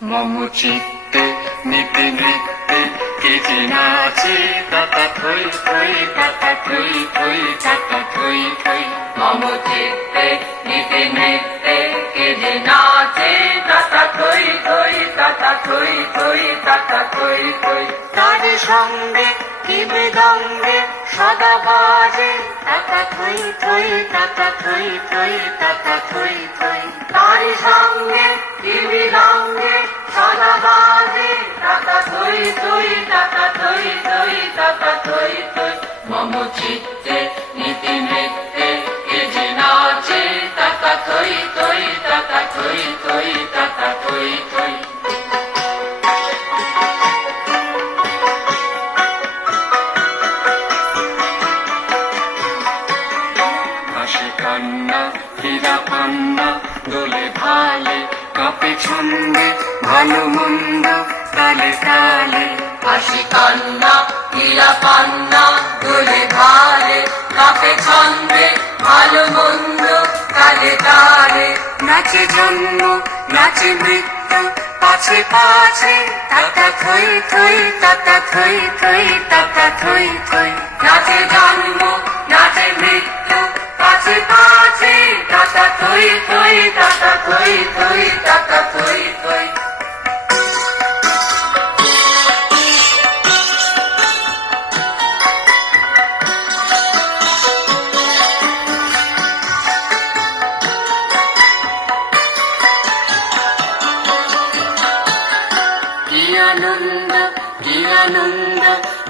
মম চিত্তে নিতে নৃত্যে কে যে নাচে তাতা থই থই তাতা থই থই তাতা থই থই। মম চিত্তে নিতে নৃত্যে কে যে নাচে তাতা থই থই তাতা থই থই তাতা থই থই। তার সঙ্গে কি মৃদঙ্গে সদা বাজে তাতা থই থই তাতা থই থই তাতা থই থই। তার সঙ্গে কি মৃদঙ্গে সদা বাজে তাতা থই থই তাতা থই থই তাতা থই থই। মম চিত্তে নিতে নৃত্যে কে যে নাচে তাতা থই থই তাতা থই থই তাতা থই থই। হাসি কান্না হীরা পান্না দোলে ভালে কাঁপে ছন্দে ভালো মন্দ তালে তালে। হাসি কান্না হীরা পান্না দোলে ধালে কাপে ছন্দে ভালো মন্দ তালে তালে। নাচে জন্ম নাচে মৃত্যু পাছে পাছে তাতা থই থই তাতা থই থই তাতা থই থই। নাচে জন্ম নাচে মৃত্যু পাছে পাছে তাতা থই থই তাতা থই থই তাতা থই থই। কি আনন্দ কি আনন্দ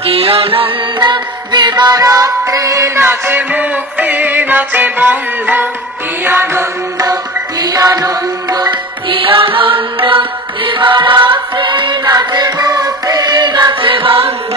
কি আনন্দ দিবারাত্রি নাচে মুক্তি নাচে বন্ধ। কি আনন্দ কি আনন্দ কি আনন্দ দিবারাত্রি নাচে মুক্তি নাচে বন্ধ।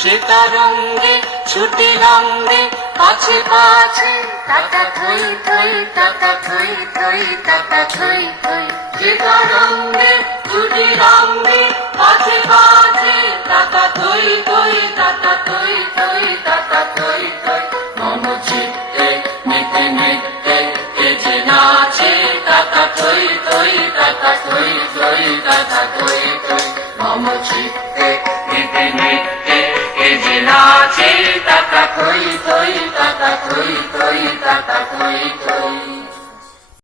সীতারঙ্গে ছুটি রঙ্গে পাছে পাছে তাতা থই থই তাতা থই থই তাতা থই থই। সীতারঙ্গে ছুটি রঙ্গে পাছে পাছে তাতা থই থই তাতা থই থই তাতা থই থই। মম চিত্তে নিতে নৃত্যে কে যে নাচে তাতা থই থই তাতা থই থই তাতা থই থই। মম চিত্তে নিতে নৃত্যে কে যে নাচে তাতা থই থই তাতা থই থই তাতা থই থই।